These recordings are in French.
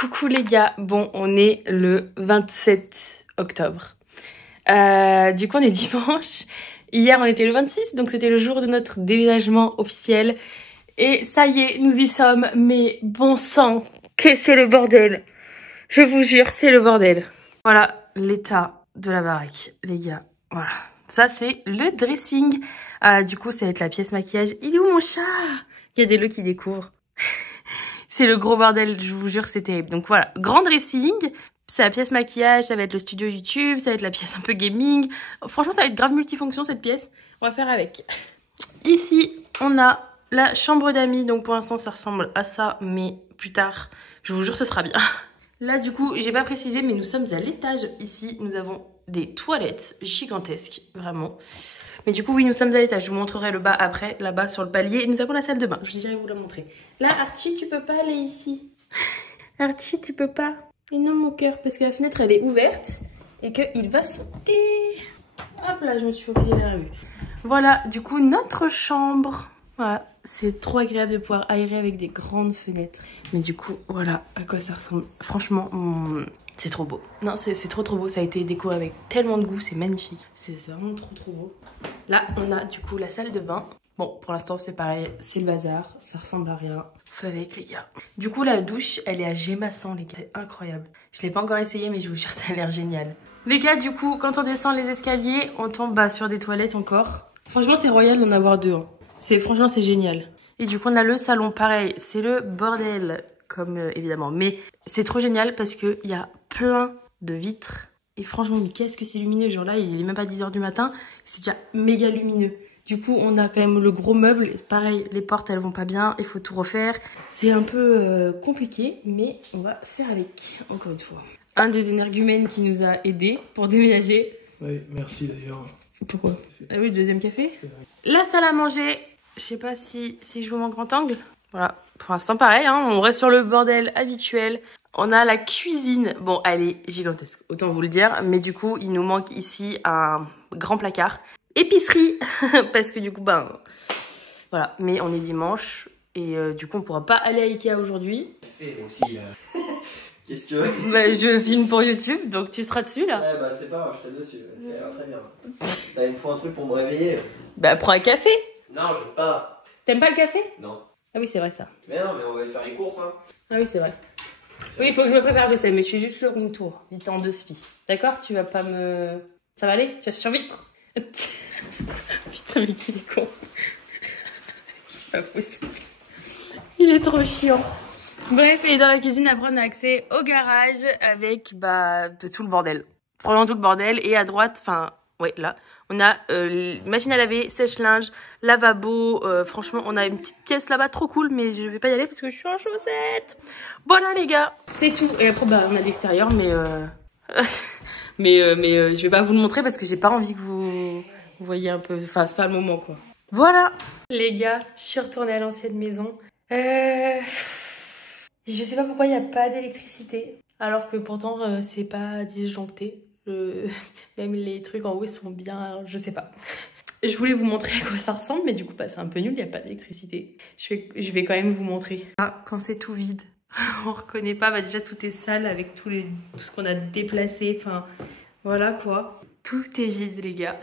Coucou les gars, bon on est le 27 octobre. Du coup on est dimanche. Hier on était le 26, donc c'était le jour de notre déménagement officiel. Et ça y est, nous y sommes, mais bon sang, que c'est le bordel. Je vous jure, c'est le bordel. Voilà l'état de la baraque, les gars. Voilà, ça c'est le dressing. Du coup ça va être la pièce maquillage. Il est où mon chat? Regardez-le qui découvre. C'est le gros bordel, je vous jure, c'est terrible. Donc voilà, grand dressing, c'est la pièce maquillage, ça va être le studio YouTube, ça va être la pièce un peu gaming. Franchement, ça va être grave multifonction cette pièce. On va faire avec. Ici, on a la chambre d'amis. Donc pour l'instant, ça ressemble à ça, mais plus tard, je vous jure, ce sera bien. Là, du coup, j'ai pas précisé, mais nous sommes à l'étage. Ici, nous avons des toilettes gigantesques, vraiment. Mais du coup, oui, nous sommes à l'étage. Je vous montrerai le bas après, là-bas sur le palier. Et nous avons la salle de bain. Je dirais vous la montrer. Là, Archie, tu peux pas aller ici. Archie, tu peux pas. Et non, mon cœur, parce que la fenêtre, elle est ouverte et qu'il va sauter. Hop là, je me suis oublié la rue. Voilà, du coup, notre chambre. Voilà, c'est trop agréable de pouvoir aérer avec des grandes fenêtres. Mais du coup, voilà à quoi ça ressemble. Franchement, c'est trop beau. Non, c'est trop beau. Ça a été déco avec tellement de goût, c'est magnifique. C'est vraiment trop beau. Là, on a du coup la salle de bain. Bon, pour l'instant, c'est pareil. C'est le bazar. Ça ressemble à rien. Fais avec, les gars. Du coup, la douche, elle est à gémassant, les gars. C'est incroyable. Je l'ai pas encore essayé, mais je vous jure, ça a l'air génial. Les gars, du coup, quand on descend les escaliers, on tombe sur des toilettes encore. Franchement, c'est royal d'en avoir deux. Hein. Franchement, c'est génial. Et du coup, on a le salon, pareil. C'est le bordel, comme évidemment. Mais c'est trop génial parce qu'il y a plein de vitres. Et franchement, mais qu'est-ce que c'est lumineux. Genre là, il est même pas 10 h du matin. C'est déjà méga lumineux. Du coup, on a quand même le gros meuble. Pareil, les portes, elles vont pas bien. Il faut tout refaire. C'est un peu compliqué, mais on va faire avec, encore une fois. Un des énergumènes qui nous a aidés pour déménager. Oui, merci d'ailleurs. Pourquoi? Ah oui, le deuxième café. La salle à manger. Je sais pas si je vous mets en grand angle. Voilà, pour l'instant pareil, hein, on reste sur le bordel habituel. On a la cuisine. Bon, elle est gigantesque, autant vous le dire. Mais du coup, il nous manque ici un grand placard. Épicerie, parce que du coup, ben, voilà. Mais on est dimanche et du coup, on pourra pas aller à Ikea aujourd'hui. Aussi, là. Qu'est-ce que... Bah, je filme pour YouTube, donc tu seras dessus, là. Ouais, bah c'est pas grave, je serai dessus. Ça ira très bien. T'as une fois un truc pour me réveiller? Bah, prends un café. Non, je veux pas. T'aimes pas le café? Non. Ah oui, c'est vrai, ça. Mais non, mais on va aller faire les courses, hein. Ah oui, c'est vrai. Oui, il faut que je me prépare, je sais, mais je suis juste sur une tour. Vite en deux spies. D'accord? Tu vas pas me... Ça va aller? Tu vas survivre? Putain, mais qu'il est con. C'est pas possible. Il est trop chiant. Bref, et dans la cuisine, après, on a accès au garage avec tout le bordel. Vraiment tout le bordel. Et à droite, enfin, ouais, là, on a machine à laver, sèche-linge, lavabo. Franchement, on a une petite pièce là-bas trop cool, mais je vais pas y aller parce que je suis en chaussettes. Voilà, les gars, c'est tout. Et après, on a l'extérieur, mais je vais pas vous le montrer parce que j'ai pas envie que vous voyez un peu. Enfin, c'est pas le moment, quoi. Voilà, les gars, je suis retournée à l'ancienne maison. Je sais pas pourquoi il n'y a pas d'électricité, alors que pourtant c'est pas disjoncté. Même les trucs en haut ils sont bien, je sais pas. Je voulais vous montrer à quoi ça ressemble, mais du coup c'est un peu nul, il n'y a pas d'électricité. Je vais quand même vous montrer. Ah, quand c'est tout vide, on reconnaît pas, bah déjà tout est sale avec tout ce qu'on a déplacé, enfin voilà quoi. Tout est vide, les gars.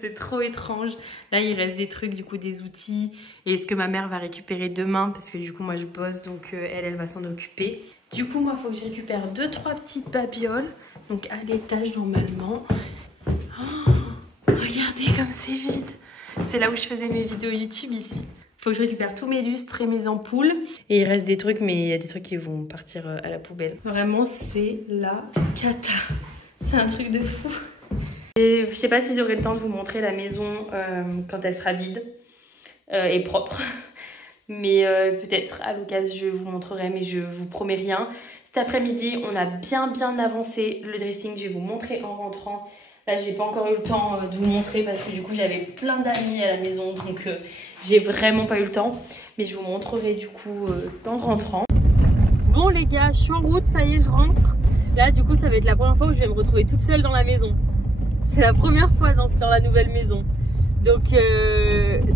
C'est trop étrange. Là, il reste des trucs, du coup, des outils. Et ce que ma mère va récupérer demain, parce que du coup, moi, je bosse, donc elle va s'en occuper. Du coup, moi, il faut que je récupère 2-3 petites babioles. Donc, à l'étage, normalement. Oh, regardez comme c'est vide. C'est là où je faisais mes vidéos YouTube, ici. Il faut que je récupère tous mes lustres et mes ampoules. Et il reste des trucs, mais il y a des trucs qui vont partir à la poubelle. Vraiment, c'est la cata. C'est un truc de fou. Je sais pas si j'aurai le temps de vous montrer la maison quand elle sera vide et propre. Mais peut-être à l'occasion je vous montrerai, mais je vous promets rien. Cet après-midi, on a bien avancé le dressing. Je vais vous montrer en rentrant. Là, j'ai pas encore eu le temps de vous montrer parce que du coup, j'avais plein d'amis à la maison. Donc, j'ai vraiment pas eu le temps. Mais je vous montrerai du coup en rentrant. Bon les gars, je suis en route, ça y est, je rentre. Là, du coup, ça va être la première fois où je vais me retrouver toute seule dans la maison. C'est la première fois dans la nouvelle maison. Donc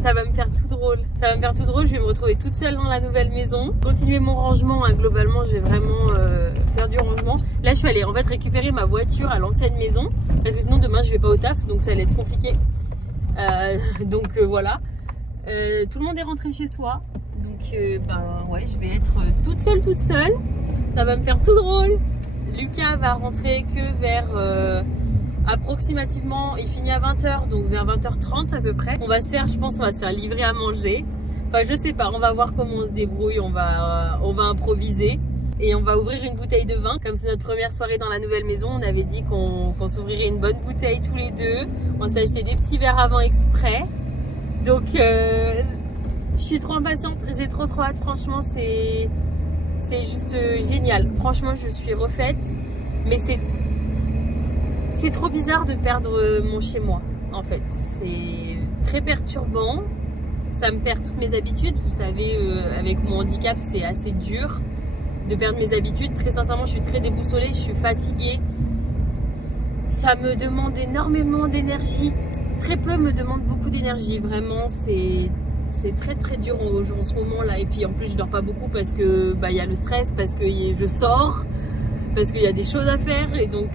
ça va me faire tout drôle. Ça va me faire tout drôle, je vais me retrouver toute seule dans la nouvelle maison. Continuer mon rangement, hein. Globalement je vais vraiment rangement. Là, je suis allée en fait récupérer ma voiture à l'ancienne maison parce que sinon demain je vais pas au taf, donc ça allait être compliqué. Voilà. Tout le monde est rentré chez soi, donc ouais, je vais être toute seule. Ça va me faire tout drôle. Lucas va rentrer que vers approximativement, il finit à 20h, donc vers 20h30 à peu près. Je pense on va se faire livrer à manger. Enfin, je sais pas, on va voir comment on se débrouille, on va improviser. Et on va ouvrir une bouteille de vin. Comme c'est notre première soirée dans la nouvelle maison, on avait dit qu'on s'ouvrirait une bonne bouteille tous les deux. On s'est acheté des petits verres avant exprès. Donc, je suis trop impatiente, j'ai trop hâte, franchement, c'est juste génial. Franchement, je suis refaite, mais c'est trop bizarre de perdre mon chez-moi, en fait. C'est très perturbant, ça me perd toutes mes habitudes. Vous savez, avec mon handicap, c'est assez dur de perdre mes habitudes. Très sincèrement, je suis très déboussolée, je suis fatiguée. Ça me demande énormément d'énergie. Très peu me demande beaucoup d'énergie. Vraiment, c'est très dur en ce moment là. Et puis en plus, je dors pas beaucoup parce que y a le stress, parce que je sors, parce qu'il y a des choses à faire. Et donc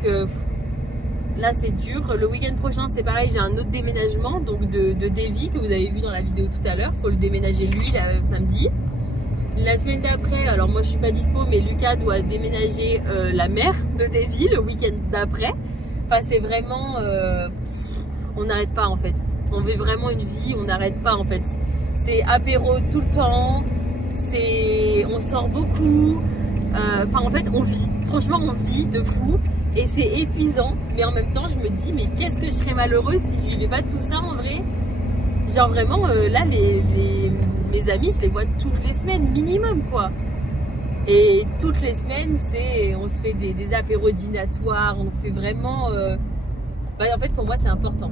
là, c'est dur. Le week-end prochain, c'est pareil. J'ai un autre déménagement donc de Davy que vous avez vu dans la vidéo tout à l'heure. Faut le déménager lui samedi. La semaine d'après, alors moi je suis pas dispo, mais Lucas doit déménager la mère de Davy le week-end d'après. Enfin, c'est vraiment on n'arrête pas en fait. On vit vraiment une vie, on n'arrête pas en fait. C'est apéro tout le temps, on sort beaucoup. Enfin en fait on vit, franchement on vit de fou. Et c'est épuisant, mais en même temps je me dis mais qu'est-ce que je serais malheureuse si je vivais pas tout ça en vrai. Genre vraiment là mes amis je les vois toutes les semaines minimum quoi. Et toutes les semaines on se fait des apéros dînatoires, on fait vraiment en fait pour moi c'est important.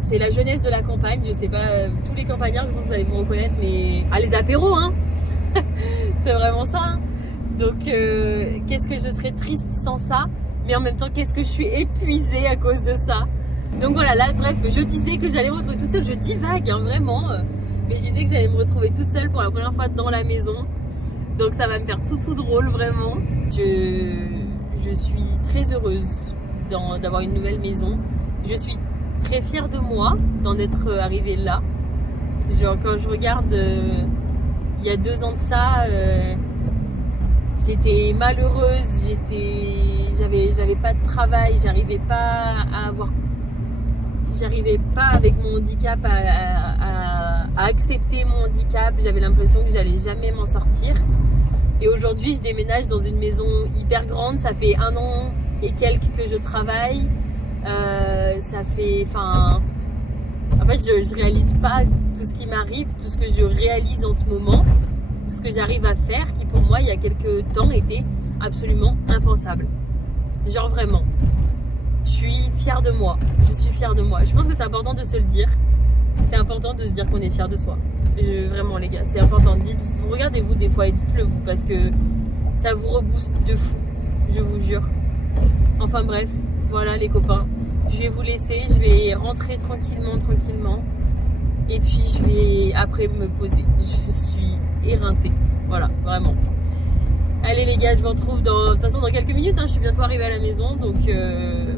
C'est la jeunesse de la campagne, je sais pas, tous les campagnards je pense que vous allez vous reconnaître, mais les apéros hein. C'est vraiment ça hein. Donc qu'est-ce que je serais triste sans ça, mais en même temps qu'est-ce que je suis épuisée à cause de ça. Donc voilà, là bref, je disais que j'allais me retrouver toute seule, je divague hein, vraiment, mais je disais que j'allais me retrouver toute seule pour la première fois dans la maison. Donc ça va me faire tout drôle vraiment. Je suis très heureuse d'avoir une nouvelle maison. Je suis très fière de moi d'en être arrivée là. Genre quand je regarde il y a 2 ans de ça, j'étais malheureuse, j'avais pas de travail, j'arrivais pas avec mon handicap à accepter mon handicap. J'avais l'impression que j'allais jamais m'en sortir. Et aujourd'hui, je déménage dans une maison hyper grande. Ça fait 1 an et quelques que je travaille. En fait, je réalise pas tout ce qui m'arrive, tout ce que je réalise en ce moment, tout ce que j'arrive à faire, qui pour moi, il y a quelques temps, était absolument impensable. Genre vraiment. Je suis fière de moi. Je suis fière de moi. Je pense que c'est important de se le dire. C'est important de se dire qu'on est fier de soi. Vraiment les gars, c'est important. Regardez-vous des fois et dites-le vous parce que ça vous rebooste de fou. Je vous jure. Enfin bref, voilà les copains. Je vais vous laisser. Je vais rentrer tranquillement. Et puis je vais après me poser. Je suis éreintée. Voilà, vraiment. Allez les gars, je vous retrouve de toute façon dans quelques minutes hein, je suis bientôt arrivée à la maison donc je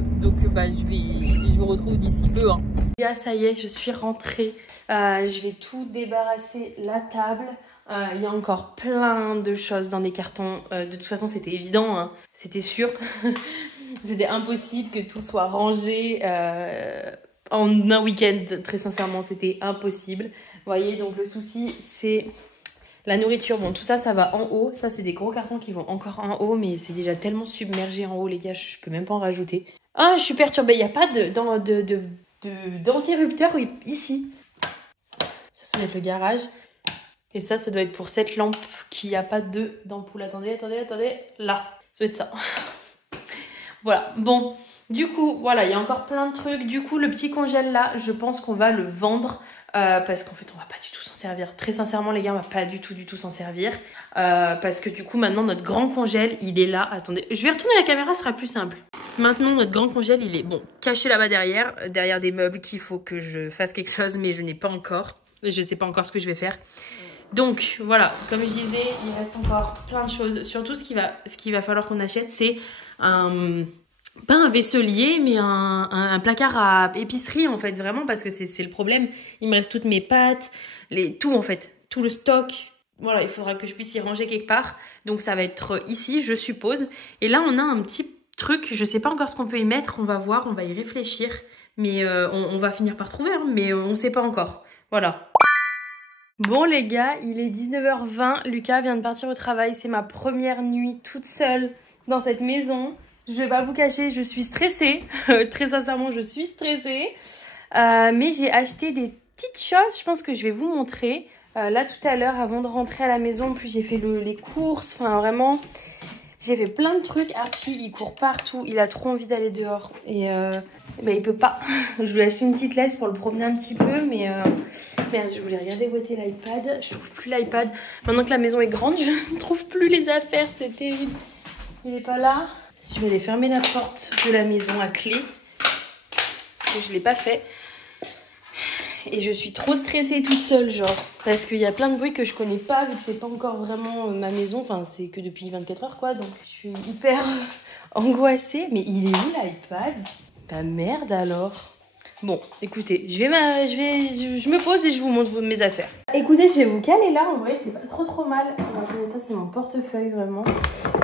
vous retrouve d'ici peu hein. Les gars, ça y est, je suis rentrée. Je vais tout débarrasser la table. Il y a encore plein de choses dans des cartons. De toute façon, c'était évident, hein. C'était sûr. C'était impossible que tout soit rangé en un week-end. Très sincèrement, c'était impossible. Vous voyez, donc le souci, c'est la nourriture. Bon, tout ça, ça va en haut. Ça, c'est des gros cartons qui vont encore en haut, mais c'est déjà tellement submergé en haut, les gars, je peux même pas en rajouter. Ah, je suis perturbée. Il n'y a pas d'interrupteur ici. Ça doit être le garage. Et ça doit être pour cette lampe qui a pas d'ampoule. Attendez. Là, ça doit être ça. Voilà, bon. Du coup, voilà, il y a encore plein de trucs. Du coup, le petit congèle là, je pense qu'on va le vendre. Parce qu'en fait, on va pas du tout s'en servir. Très sincèrement, les gars, on va pas du tout s'en servir. Parce que du coup, maintenant, notre grand congèle, il est là. Attendez, je vais retourner la caméra, ce sera plus simple. Maintenant, notre grand congèle, il est bon caché là-bas derrière des meubles qu'il faut que je fasse quelque chose, mais je n'ai pas encore. Je sais pas encore ce que je vais faire. Donc voilà, comme je disais, il reste encore plein de choses. Surtout ce qu'il va falloir qu'on achète, c'est pas un vaisselier, mais un placard à épicerie en fait, vraiment, parce que c'est le problème. Il me reste toutes mes pâtes, tout en fait, tout le stock. Voilà, il faudra que je puisse y ranger quelque part. Donc ça va être ici, je suppose. Et là, on a un petit truc, je sais pas encore ce qu'on peut y mettre. On va voir, on va y réfléchir. Mais on va finir par trouver, hein, mais on sait pas encore. Voilà. Bon les gars, il est 19h20. Lucas vient de partir au travail. C'est ma première nuit toute seule dans cette maison. Je vais pas vous cacher, je suis stressée. Très sincèrement, je suis stressée. Mais j'ai acheté des petites choses, je pense que je vais vous montrer. Là, tout à l'heure, avant de rentrer à la maison, en plus j'ai fait les courses. Enfin, vraiment, j'ai fait plein de trucs. Archie, il court partout. Il a trop envie d'aller dehors. Et ben, il peut pas. Je lui ai acheté une petite laisse pour le promener un petit peu. Mais merde, je voulais regarder où était l'iPad. Je trouve plus l'iPad. Maintenant que la maison est grande, je ne trouve plus les affaires. C'est terrible. Il est pas là. Je vais aller fermer la porte de la maison à clé. Parce que je l'ai pas fait. Et je suis trop stressée toute seule, genre. Parce qu'il y a plein de bruits que je connais pas, vu que c'est pas encore vraiment ma maison. Enfin, c'est que depuis 24 heures, quoi. Donc, je suis hyper angoissée. Mais il est où l'iPad? Bah merde, alors. Bon, écoutez, je me pose et je vous montre mes affaires. Écoutez, je vais vous caler là. En vrai, c'est pas trop mal. Regardez, ça, c'est mon portefeuille, vraiment.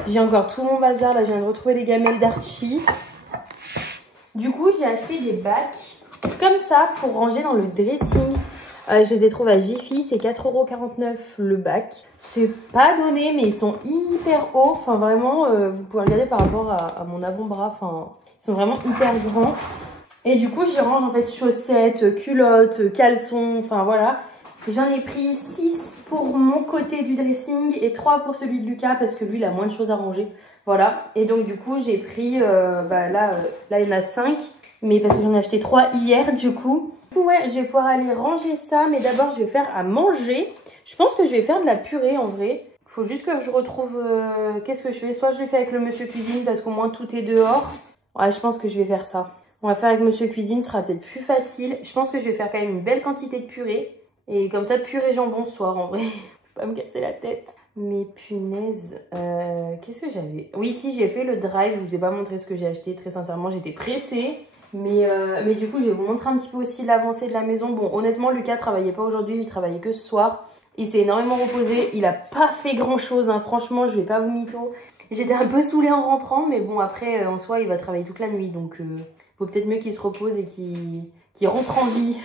J'ai encore tout mon bazar. Là, je viens de retrouver les gamelles d'Archie. Du coup, j'ai acheté des bacs comme ça pour ranger dans le dressing. Je les ai trouvés à Jiffy, c'est 4,49 € le bac. C'est pas donné, mais ils sont hyper hauts. Enfin, vraiment, vous pouvez regarder par rapport à mon avant-bras. Enfin, ils sont vraiment hyper grands. Et du coup, j'y range en fait chaussettes, culottes, caleçons, enfin voilà. J'en ai pris 6 pour mon côté du dressing et 3 pour celui de Lucas parce que lui, il a moins de choses à ranger. Voilà. Et donc, du coup, j'ai pris, là, il y en a 5. Mais parce que j'en ai acheté 3 hier, du coup. Ouais, je vais pouvoir aller ranger ça. Mais d'abord, je vais faire à manger. Je pense que je vais faire de la purée, en vrai. Il faut juste que je retrouve... qu'est-ce que je fais? Soit je le fais avec le monsieur cuisine parce qu'au moins, tout est dehors. Ouais, je pense que je vais faire ça. On va faire avec monsieur cuisine, ce sera peut-être plus facile. Je pense que je vais faire quand même une belle quantité de purée. Et comme ça, purée jambon ce soir, en vrai. Faut pas me casser la tête. Mais punaise, qu'est-ce que j'avais? Oui, si, j'ai fait le drive. Je vous ai pas montré ce que j'ai acheté. Très sincèrement, j'étais pressée. Mais du coup, je vais vous montrer un petit peu aussi l'avancée de la maison. Bon, honnêtement, Lucas travaillait pas aujourd'hui, il travaillait que ce soir. Il s'est énormément reposé. Il a pas fait grand-chose, hein. Franchement, je vais pas vous mytho. J'étais un peu saoulée en rentrant, mais bon, après, en soi, il va travailler toute la nuit. Donc, faut peut-être mieux qu'il se repose et qu'il rentre en vie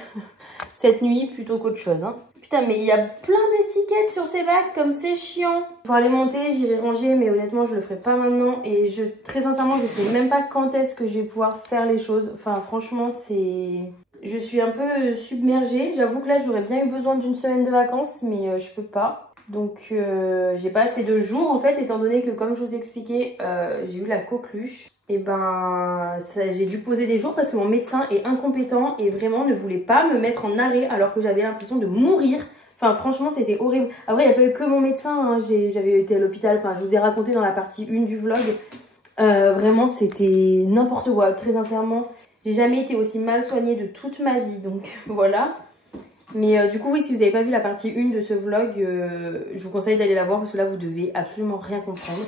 cette nuit plutôt qu'autre chose, hein. Putain, mais il y a plein d'étiquettes sur ces bacs, comme c'est chiant. Pour aller monter, j'irai ranger, mais honnêtement, je le ferai pas maintenant. Et très sincèrement, je sais même pas quand est-ce que je vais pouvoir faire les choses. Enfin, franchement, je suis un peu submergée. J'avoue que là, j'aurais bien eu besoin d'une semaine de vacances, mais je peux pas. Donc, j'ai pas assez de jours, en fait, étant donné que, comme je vous ai expliqué, j'ai eu la coqueluche. Et ben, j'ai dû poser des jours parce que mon médecin est incompétent et vraiment ne voulait pas me mettre en arrêt alors que j'avais l'impression de mourir. Enfin, franchement, c'était horrible. Après, il n'y a pas eu que mon médecin, hein. J'avais été à l'hôpital. Enfin, je vous ai raconté dans la partie 1 du vlog. Vraiment, c'était n'importe quoi. Très sincèrement, j'ai jamais été aussi mal soignée de toute ma vie. Donc, voilà. Mais du coup, oui, si vous n'avez pas vu la partie 1 de ce vlog, je vous conseille d'aller la voir parce que là, vous devez absolument rien comprendre.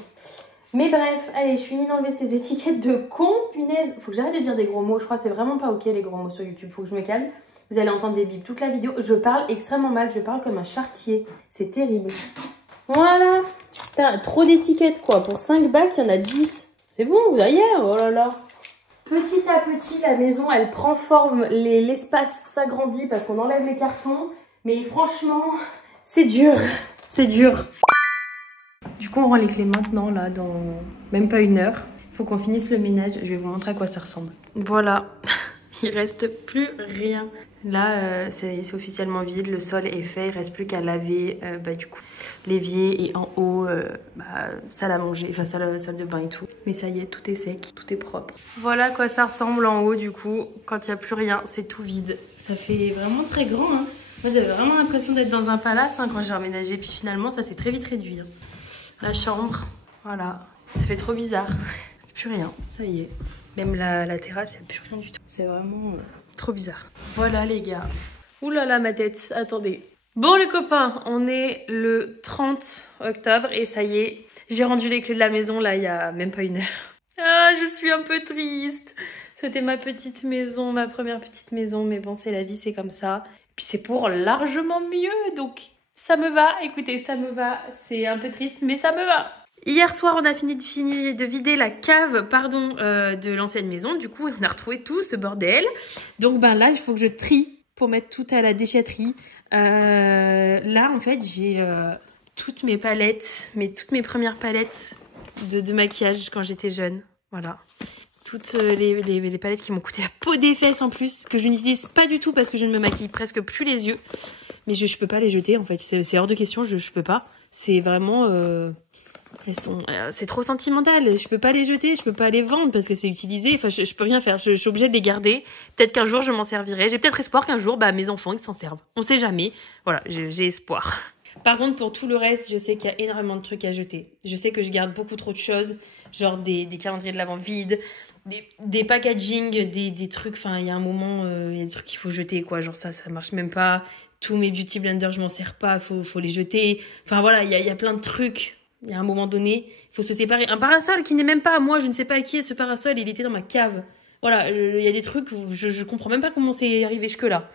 Mais bref, allez, je finis d'enlever ces étiquettes de con, punaise. Faut que j'arrête de dire des gros mots. Je crois que c'est vraiment pas ok les gros mots sur YouTube. Faut que je me calme. Vous allez entendre des bips toute la vidéo. Je parle extrêmement mal. Je parle comme un charretier. C'est terrible. Voilà. Putain, trop d'étiquettes quoi. Pour 5 bacs, il y en a 10. C'est bon, vous voyez. Oh là là. Petit à petit, la maison, elle prend forme. L'espace s'agrandit parce qu'on enlève les cartons. Mais franchement, c'est dur. C'est dur. Du coup, on rend les clés maintenant, là, dans même pas 1 heure. Il faut qu'on finisse le ménage. Je vais vous montrer à quoi ça ressemble. Voilà, il reste plus rien. Là, c'est officiellement vide. Le sol est fait. Il reste plus qu'à laver, du coup, l'évier et en haut, salle à manger, enfin salle de bain et tout. Mais ça y est, tout est sec, tout est propre. Voilà à quoi ça ressemble en haut, du coup. Quand il n'y a plus rien, c'est tout vide. Ça fait vraiment très grand, hein. Moi, j'avais vraiment l'impression d'être dans un palace quand j'ai emménagé. Puis finalement, ça s'est très vite réduit, hein. La chambre, voilà, ça fait trop bizarre. C'est plus rien, ça y est. Même la terrasse, il n'y a plus rien du tout. C'est vraiment trop bizarre. Voilà les gars. Ouh là là ma tête, attendez. Bon les copains, on est le 30 octobre et ça y est, j'ai rendu les clés de la maison là il y a même pas une heure. Ah, je suis un peu triste. C'était ma petite maison, ma première petite maison, mais bon c'est la vie, c'est comme ça. Puis c'est pour largement mieux, donc ça me va, écoutez, ça me va. C'est un peu triste, mais ça me va. Hier soir, on a fini de vider la cave, de l'ancienne maison. Du coup, on a retrouvé tout ce bordel. Donc ben là, il faut que je trie pour mettre tout à la déchetterie. Là, en fait, j'ai toutes mes palettes, toutes mes premières palettes de maquillage quand j'étais jeune. Voilà. Toutes les palettes qui m'ont coûté la peau des fesses en plus, que je n'utilise pas du tout parce que je ne me maquille presque plus les yeux. Mais je peux pas les jeter en fait, c'est hors de question, je peux pas. C'est vraiment... c'est trop sentimental, je peux pas les jeter, je peux pas les vendre parce que c'est utilisé, enfin je peux rien faire, je suis obligée de les garder. Peut-être qu'un jour je m'en servirai, j'ai peut-être espoir qu'un jour mes enfants ils s'en servent. On sait jamais, voilà, j'ai espoir. Par contre, pour tout le reste, je sais qu'il y a énormément de trucs à jeter. Je sais que je garde beaucoup trop de choses, genre des calendriers de l'Avent vides, des packaging, des trucs, enfin, il y a un moment, il y a des trucs qu'il faut jeter, quoi. Genre ça marche même pas. Tous mes beauty blenders, je m'en sers pas, faut les jeter. Enfin, voilà, il y a plein de trucs. Il y a un moment donné, il faut se séparer. Un parasol qui n'est même pas à moi, je ne sais pas à qui est ce parasol, il était dans ma cave. Voilà, il y a des trucs où je comprends même pas comment c'est arrivé jusque-là.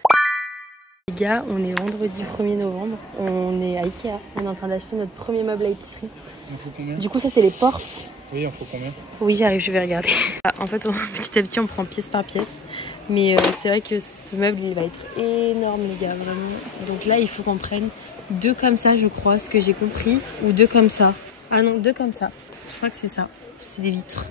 Les gars, on est vendredi 1er novembre, on est à Ikea, on est en train d'acheter notre premier meuble à épicerie. Il en faut combien? Du coup ça c'est les portes. Oui, il en faut combien? Oui j'arrive, je vais regarder. En fait petit à petit on prend pièce par pièce. Mais c'est vrai que ce meuble il va être énorme les gars, vraiment. Donc là il faut qu'on prenne 2 comme ça je crois, ce que j'ai compris. Ou 2 comme ça. Ah non, 2 comme ça. Je crois que c'est ça, c'est des vitres.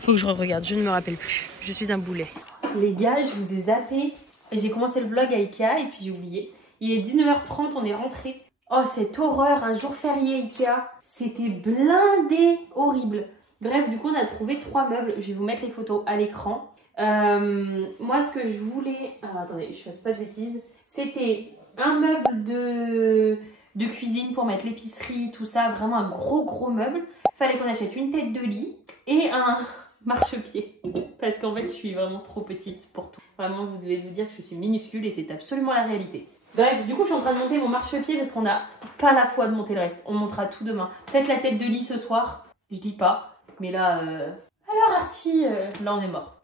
Faut que je regarde, je ne me rappelle plus. Je suis un boulet. Les gars, je vous ai zappé. J'ai commencé le vlog à Ikea et puis j'ai oublié. Il est 19h30, on est rentré. Oh, cette horreur, un jour férié Ikea. C'était blindé, horrible. Bref, du coup, on a trouvé 3 meubles. Je vais vous mettre les photos à l'écran. Moi, ce que je voulais... Alors, attendez, je fasse pas de bêtises. C'était un meuble de cuisine pour mettre l'épicerie, tout ça. Vraiment un gros meuble. Fallait qu'on achète une tête de lit et un marchepied. Parce qu'en fait, je suis vraiment trop petite pour tout. Vraiment, vous devez vous dire que je suis minuscule et c'est absolument la réalité. Bref, du coup, je suis en train de monter mon marchepied parce qu'on n'a pas la foi de monter le reste. On montera tout demain. Peut-être la tête de lit ce soir. Je dis pas. Mais là, alors Archie, là on est mort.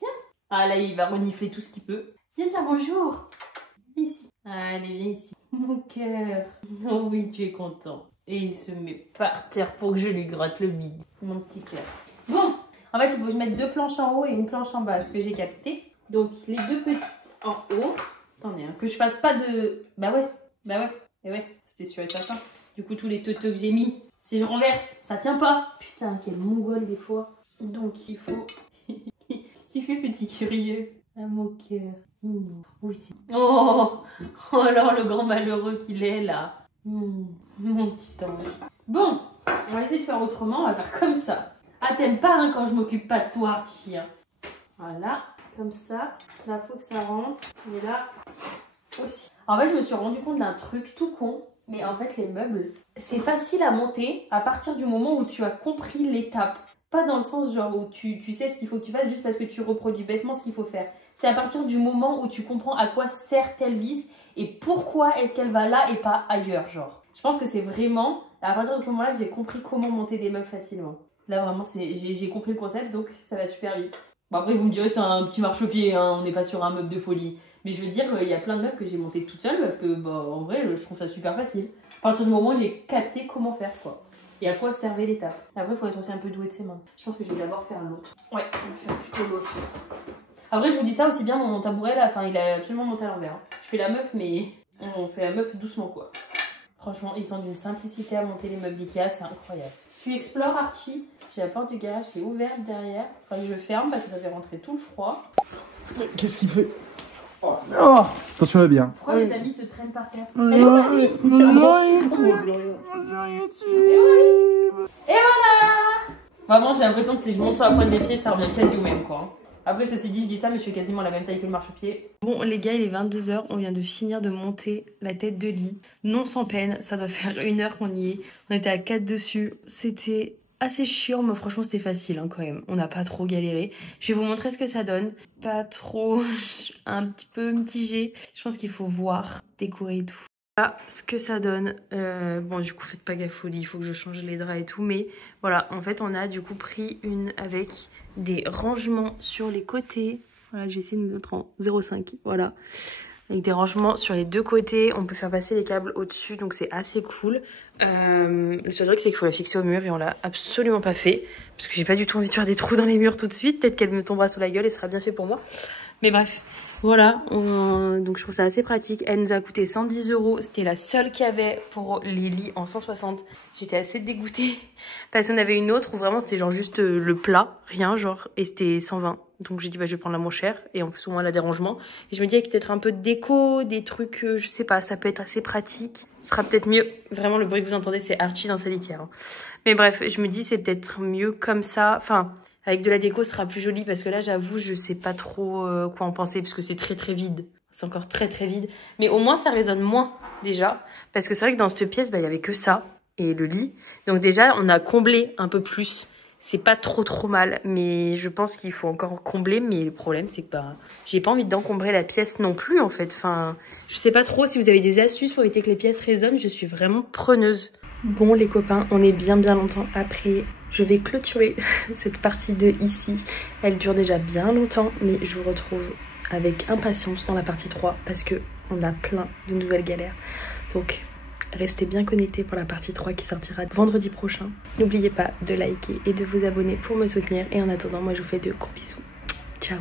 Viens. Ah là, il va renifler tout ce qu'il peut. Viens dire bonjour. Ici. Allez, viens ici. Mon cœur. Oh oui, tu es content. Et il se met par terre pour que je lui gratte le bide. Mon petit cœur. Bon, en fait, il faut que je mette 2 planches en haut et une planche en bas, ce que j'ai capté. Donc, les 2 petites en haut. Attendez, hein, que je fasse pas de... Bah ouais. Et ouais, c'était sûr et certain. Du coup, tous les teuteux que j'ai mis, si je renverse, ça tient pas. Putain, quel mongol des fois. Donc, il faut... Qu'est-ce que tu fais, petit curieux? Ah, mon cœur. Oui, si. Oh alors, le grand malheureux qu'il est, là. Mon petit ange. Bon, on va essayer de faire autrement. On va faire comme ça. Ah, t'aimes pas hein, quand je m'occupe pas de toi, Archie. Hein. Voilà, comme ça. Là, faut que ça rentre. Et là aussi. En fait, je me suis rendu compte d'un truc tout con. Mais en fait, les meubles, c'est facile à monter à partir du moment où tu as compris l'étape. Pas dans le sens genre où tu sais ce qu'il faut que tu fasses juste parce que tu reproduis bêtement ce qu'il faut faire. C'est à partir du moment où tu comprends à quoi sert telle vis et pourquoi est-ce qu'elle va là et pas ailleurs, genre. Je pense que c'est vraiment à partir de ce moment-là que j'ai compris comment monter des meubles facilement. Là, vraiment, j'ai compris le concept, donc ça va super vite. Bon, après, vous me direz, c'est un petit marchepied, hein, on n'est pas sur un meuble de folie. Mais je veux dire, il y a plein de meubles que j'ai montés toute seule parce que, bah, en vrai, je trouve ça super facile. À partir du moment où j'ai capté comment faire, quoi. Et à quoi servait l'étape. Après, il faut être aussi un peu doué de ses mains. Je pense que je vais d'abord faire l'autre. Ouais, on va faire plutôt l'autre. Après, je vous dis ça aussi bien, mon tabouret, là, enfin, il a absolument monté à l'envers. Hein. Je fais la meuf, mais on fait la meuf doucement, quoi. Franchement, ils sont d'une simplicité à monter les meubles d'Ikea, c'est incroyable. Tu explores, Archie. J'ai la porte du garage qui est ouverte derrière. Enfin, je ferme parce que ça fait rentrer tout le froid. Qu'est-ce qu'il fait? Oh, attention là bien. Pourquoi les amis se traînent par terre? Elle est où, Alice? Et voilà! Vraiment, j'ai l'impression que si je monte sur la pointe des pieds, ça revient quasi au même, quoi. Après, ceci dit, je dis ça, mais je suis quasiment la même taille que le marchepied. Bon, les gars, il est 22 h. On vient de finir de monter la tête de lit. Non sans peine, ça doit faire 1 heure qu'on y est. On était à 4 dessus. C'était assez chiant, mais franchement c'était facile hein, quand même. On n'a pas trop galéré. Je vais vous montrer ce que ça donne. Pas trop, un petit peu mitigé. Je pense qu'il faut voir, décorer et tout. Voilà ce que ça donne. Bon du coup faites pas gaffe au lit, il faut que je change les draps et tout. Mais voilà, en fait on a du coup pris une avec des rangements sur les côtés. Voilà, j'ai essayé de me mettre en 0,5. Voilà. Avec des rangements sur les deux côtés, on peut faire passer les câbles au-dessus, donc c'est assez cool. Le seul truc c'est qu'il faut la fixer au mur et on l'a absolument pas fait. Parce que j'ai pas du tout envie de faire des trous dans les murs tout de suite. Peut-être qu'elle me tombera sous la gueule et ce sera bien fait pour moi. Mais bref, voilà, donc je trouve ça assez pratique. Elle nous a coûté 110 €, c'était la seule qu'il y avait pour les lits en 160. J'étais assez dégoûtée parce qu'on avait une autre où vraiment c'était genre juste le plat, rien genre, et c'était 120. Donc j'ai dit bah je vais prendre la moins chère et en plus au moins elle a des rangements. Et je me dis avec peut-être un peu de déco, des trucs, je sais pas, ça peut être assez pratique. Ce sera peut-être mieux. Vraiment le bruit que vous entendez c'est Archie dans sa litière. Hein. Mais bref, je me dis c'est peut-être mieux comme ça. Enfin, avec de la déco ce sera plus joli parce que là j'avoue je sais pas trop quoi en penser parce que c'est très très vide. C'est encore très très vide. Mais au moins ça résonne moins déjà. Parce que c'est vrai que dans cette pièce bah, y avait que ça et le lit. Donc déjà on a comblé un peu plus. C'est pas trop mal, mais je pense qu'il faut encore combler. Mais le problème, c'est que bah, j'ai pas envie d'encombrer la pièce non plus, en fait. Enfin, je sais pas trop si vous avez des astuces pour éviter que les pièces résonnent. Je suis vraiment preneuse. Bon, les copains, on est bien longtemps après. Je vais clôturer cette partie de ici. Elle dure déjà bien longtemps, mais je vous retrouve avec impatience dans la partie 3 parce que on a plein de nouvelles galères. Donc... restez bien connectés pour la partie 3 qui sortira vendredi prochain. N'oubliez pas de liker et de vous abonner pour me soutenir. Et en attendant, moi je vous fais de gros bisous. Ciao.